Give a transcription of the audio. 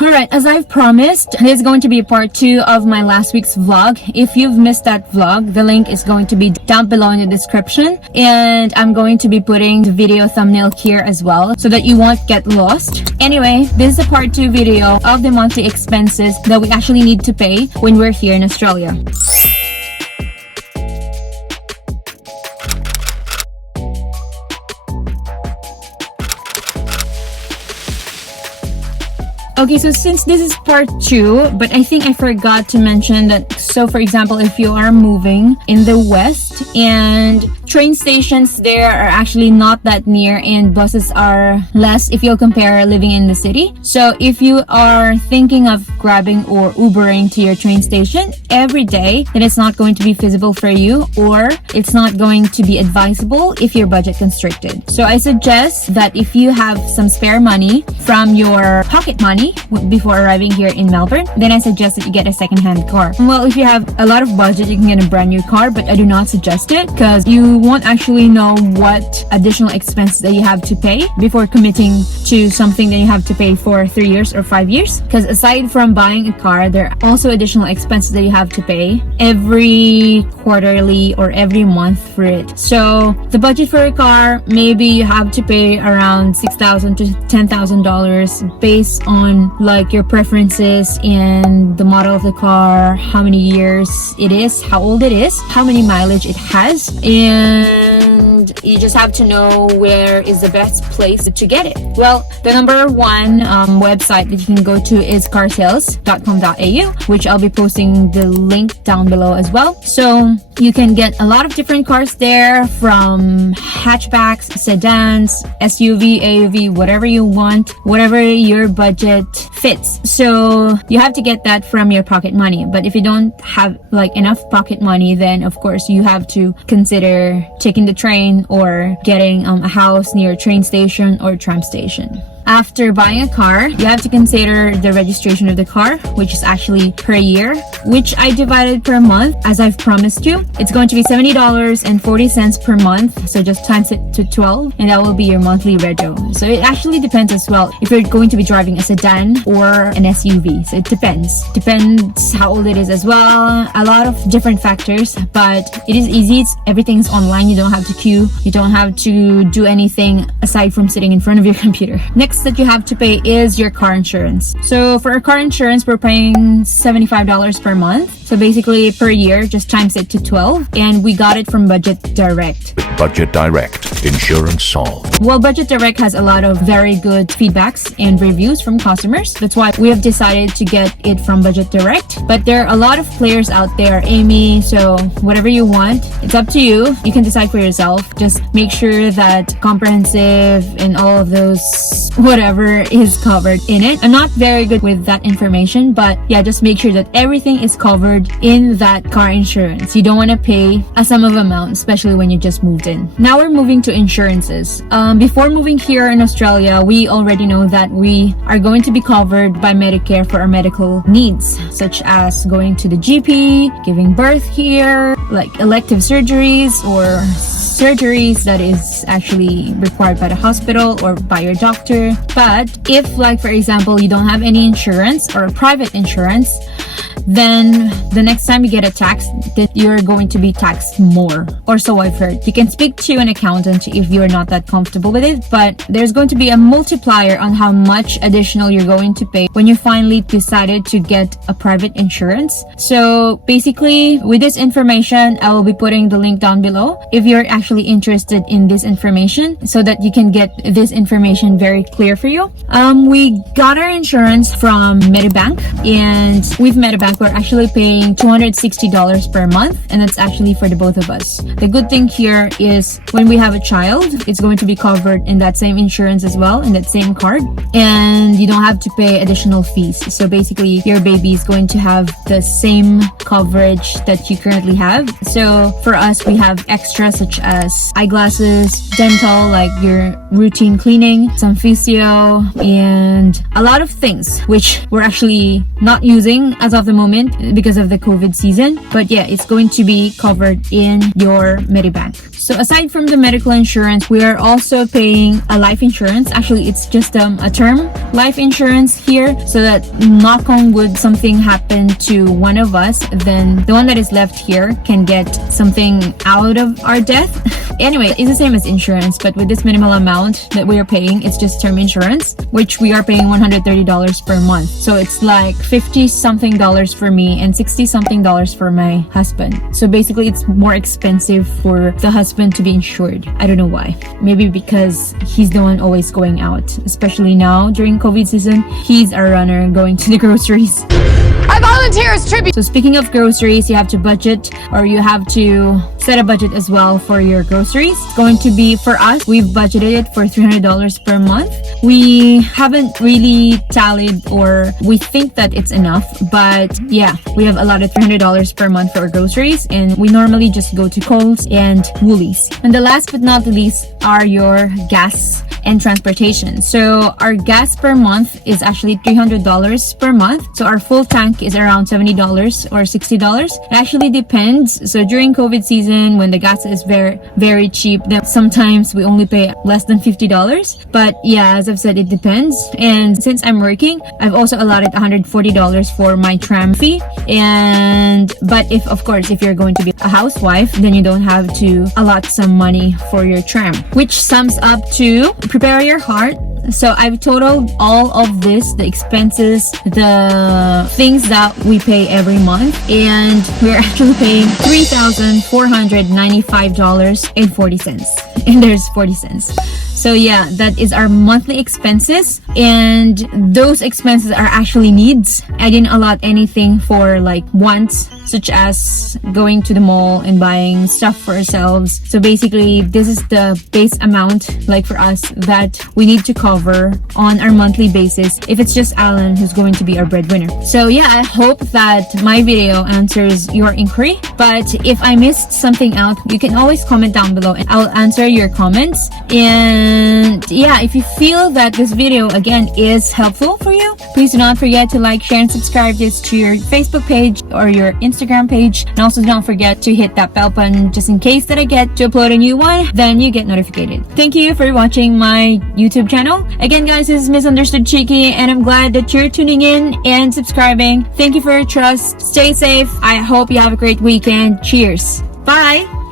Alright, as I've promised, this is going to be part 2 of my last week's vlog. If you've missed that vlog, the link is going to be down below in the description. And I'm going to be putting the video thumbnail here as well so that you won't get lost. Anyway, this is a part 2 video of the monthly expenses that we actually need to pay when we're here in Australia. Okay, so since this is part 2, but I think I forgot to mention that, so for example, if you are moving in the west and train stations there are actually not that near and buses are less if you'll compare living in the city. So if you are thinking of grabbing or Ubering to your train station every day, then it's not going to be feasible for you, or it's not going to be advisable if you're budget constricted. So I suggest that if you have some spare money from your pocket money before arriving here in Melbourne, then I suggest that you get a second-hand car. Well, if you have a lot of budget, you can get a brand new car, but I do not suggest it because you won't actually know what additional expenses that you have to pay before committing to something that you have to pay for 3 years or 5 years. Because aside from buying a car, there are also additional expenses that you have to pay every quarterly or every month for it. So the budget for a car, maybe you have to pay around $6,000 to $10,000 based on like your preferences and the model of the car, how many years it is, how old it is, how many mileage it has, and you just have to know where is the best place to get it. Well, the number one website that you can go to is carsales.com.au, which I'll be posting the link down below as well. So you can get a lot of different cars there, from hatchbacks, sedans, SUV, AUV, whatever you want, whatever your budget fits. So you have to get that from your pocket money. But if you don't have like enough pocket money, then of course you have to consider taking the train or getting a house near a train station or tram station. After buying a car, you have to consider the registration of the car, which is actually per year, which I divided per month as I've promised you. It's going to be $70.40 per month, so just times it to 12 and that will be your monthly rego. So it actually depends as well if you're going to be driving a sedan or an SUV. So it depends how old it is as well, a lot of different factors, but it is easy. Everything's online. You don't have to queue, you don't have to do anything aside from sitting in front of your computer. Next that you have to pay is your car insurance. So for our car insurance, we're paying $75 per month. So basically per year, just times it to 12, and we got it from Budget Direct. Budget Direct, insurance solved. Well, Budget Direct has a lot of very good feedbacks and reviews from customers. That's why we have decided to get it from Budget Direct. But there are a lot of players out there, Amy, so whatever you want, it's up to you. You can decide for yourself. Just make sure that comprehensive and all of those whatever is covered in it. I'm not very good with that information, but yeah, just make sure that everything is covered in that car insurance. You don't want to pay a sum of amount, especially when you just moved in. Now we're moving to insurances. Before moving here in Australia, we already know that we are going to be covered by Medicare for our medical needs, such as going to the GP, giving birth here, like elective surgeries or surgeries that is actually required by the hospital or by your doctor. But if, like for example, you don't have any insurance or private insurance, then the next time you get a tax, that you're going to be taxed more, or so I've heard. You can speak to an accountant if you're not that comfortable with it, but there's going to be a multiplier on how much additional you're going to pay when you finally decided to get a private insurance. So basically, with this information, I will be putting the link down below if you're actually interested in this information, so that you can get this information very clear for you. We got our insurance from Medibank, and with Medibank, we're actually paying $260 per month, and that's actually for the both of us. The good thing here is when we have a child, it's going to be covered in that same insurance as well, in that same card, and you don't have to pay additional fees. So basically, your baby is going to have the same coverage that you currently have. So for us, we have extras such as eyeglasses, dental, like your routine cleaning, some physio, and a lot of things which we're actually not using as of the moment because of the COVID season. But yeah, it's going to be covered in your Medibank. So aside from the medical insurance, we are also paying a life insurance. Actually, it's just a term life insurance here, so that knock on wood, something happened to one of us, then the one that is left here can get something out of our death. Anyway, it's the same as insurance, but with this minimal amount that we are paying, it's just term insurance, which we are paying $130 per month. So it's like $50 something for me and $60 something for my husband. So basically, it's more expensive for the husband to be insured. I don't know why. Maybe because he's the one always going out, especially now during COVID season. He's our runner going to the groceries. I volunteer as tribute. So speaking of groceries, you have to budget, or you have to set a budget as well for your groceries. It's going to be, for us, we've budgeted it for $300 per month. We haven't really tallied, or we think that it's enough, but yeah, we have allotted $300 per month for our groceries, and we normally just go to Kohl's and Woolies. And the last but not the least are your gas and transportation. So our gas per month is actually $300 per month. So our full tank is around $70 or $60. It actually depends. So during COVID season, when the gas is very cheap, then sometimes we only pay less than $50. But yeah, as I've said, it depends. And since I'm working, I've also allotted $140 for my tram fee. But if you're going to be a housewife, then you don't have to allot some money for your tram, which sums up to prepare your heart. So I've totaled all of this, the expenses, the things that we pay every month, and we're actually paying $3,495.40. And there's 40 cents. So yeah, that is our monthly expenses, and those expenses are actually needs. I didn't allot anything for like wants, such as going to the mall and buying stuff for ourselves. So basically, this is the base amount, like for us, that we need to cover on our monthly basis if it's just Alan who's going to be our breadwinner. So yeah, I hope that my video answers your inquiry, but if I missed something out, you can always comment down below and I'll answer your comments. And yeah, if you feel that this video again is helpful for you, please do not forget to like, share, and subscribe this to your Facebook page or your Instagram page. And also don't forget to hit that bell button just in case that I get to upload a new one, then you get notified. Thank you for watching my YouTube channel. Again guys, this is Misunderstood Cheeky, and I'm glad that you're tuning in and subscribing. Thank you for your trust. Stay safe. I hope you have a great weekend. Cheers. Bye.